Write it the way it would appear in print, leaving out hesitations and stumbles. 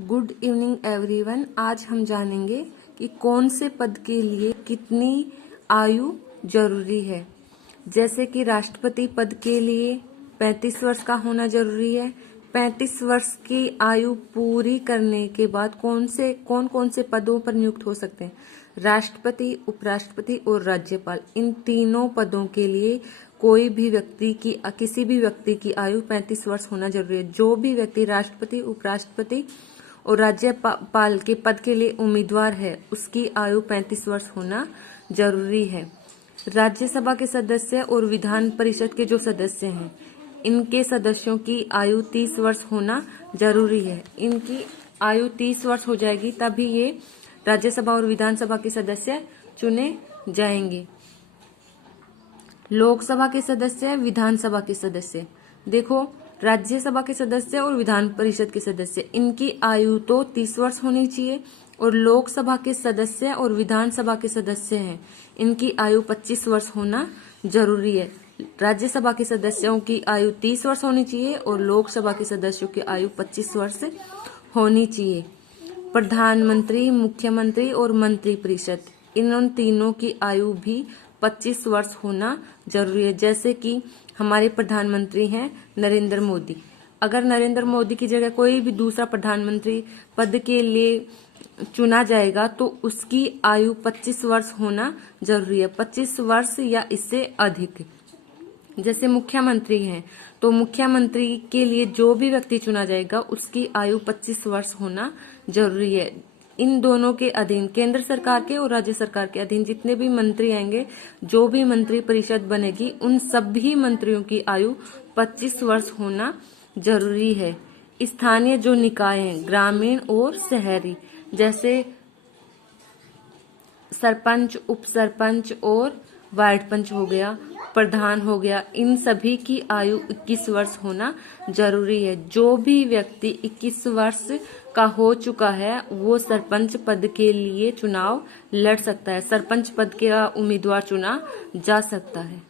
Good evening everyone. आज हम जानेंगे कि कौन से पद के लिए कितनी आयु जरूरी है। जैसे कि राष्ट्रपति पद के लिए 35 वर्ष का होना जरूरी है। 35 वर्ष की आयु पूरी करने के बाद कौन कौन से पदों पर नियुक्त हो सकते हैं। राष्ट्रपति, उपराष्ट्रपति और राज्यपाल, इन तीनों पदों के लिए किसी भी व्यक्ति की आयु 35 वर्ष होना जरूरी है। जो भी व्यक्ति राष्ट्रपति, उपराष्ट्रपति और राज्यपाल के पद के लिए उम्मीदवार है, उसकी आयु 35 वर्ष होना जरूरी है। राज्यसभा के सदस्य और विधान परिषद के जो सदस्य हैं, इनके सदस्यों की आयु 30 वर्ष होना जरूरी है। इनकी आयु 30 वर्ष हो जाएगी तभी ये राज्यसभा और विधानसभा के सदस्य चुने जाएंगे। लोकसभा के सदस्य, विधानसभा के सदस्य, देखो राज्यसभा के सदस्य और विधान परिषद के सदस्य, इनकी आयु तो 30 वर्ष होनी चाहिए। और लोकसभा के सदस्य और विधानसभा के सदस्य हैं, इनकी आयु 25 वर्ष होना जरूरी है। राज्यसभा के सदस्यों की आयु 30 वर्ष होनी चाहिए और लोकसभा के सदस्यों की आयु 25 वर्ष होनी चाहिए। प्रधानमंत्री, मुख्यमंत्री और मंत्रिपरिषद, इन तीनों की आयु भी 25 वर्ष होना जरूरी है। जैसे कि हमारे प्रधानमंत्री हैं नरेंद्र मोदी। अगर नरेंद्र मोदी की जगह कोई भी दूसरा प्रधानमंत्री पद के लिए चुना जाएगा तो उसकी आयु 25 वर्ष होना जरूरी है। 25 वर्ष या इससे अधिक। जैसे मुख्यमंत्री हैं तो मुख्यमंत्री के लिए जो भी व्यक्ति चुना जाएगा उसकी आयु 25 वर्ष होना जरूरी है। इन दोनों के अधीन, केंद्र सरकार के और राज्य सरकार के अधीन जितने भी मंत्री आएंगे, जो भी मंत्री परिषद बनेगी, उन सभी मंत्रियों की आयु 25 वर्ष होना जरूरी है। स्थानीय जो निकाय हैं, ग्रामीण और शहरी, जैसे सरपंच, उप सरपंच और वार्ड पंच हो गया, प्रधान हो गया, इन सभी की आयु 21 वर्ष होना जरूरी है। जो भी व्यक्ति 21 वर्ष का हो चुका है वो सरपंच पद के लिए चुनाव लड़ सकता है। सरपंच पद का उम्मीदवार चुना जा सकता है।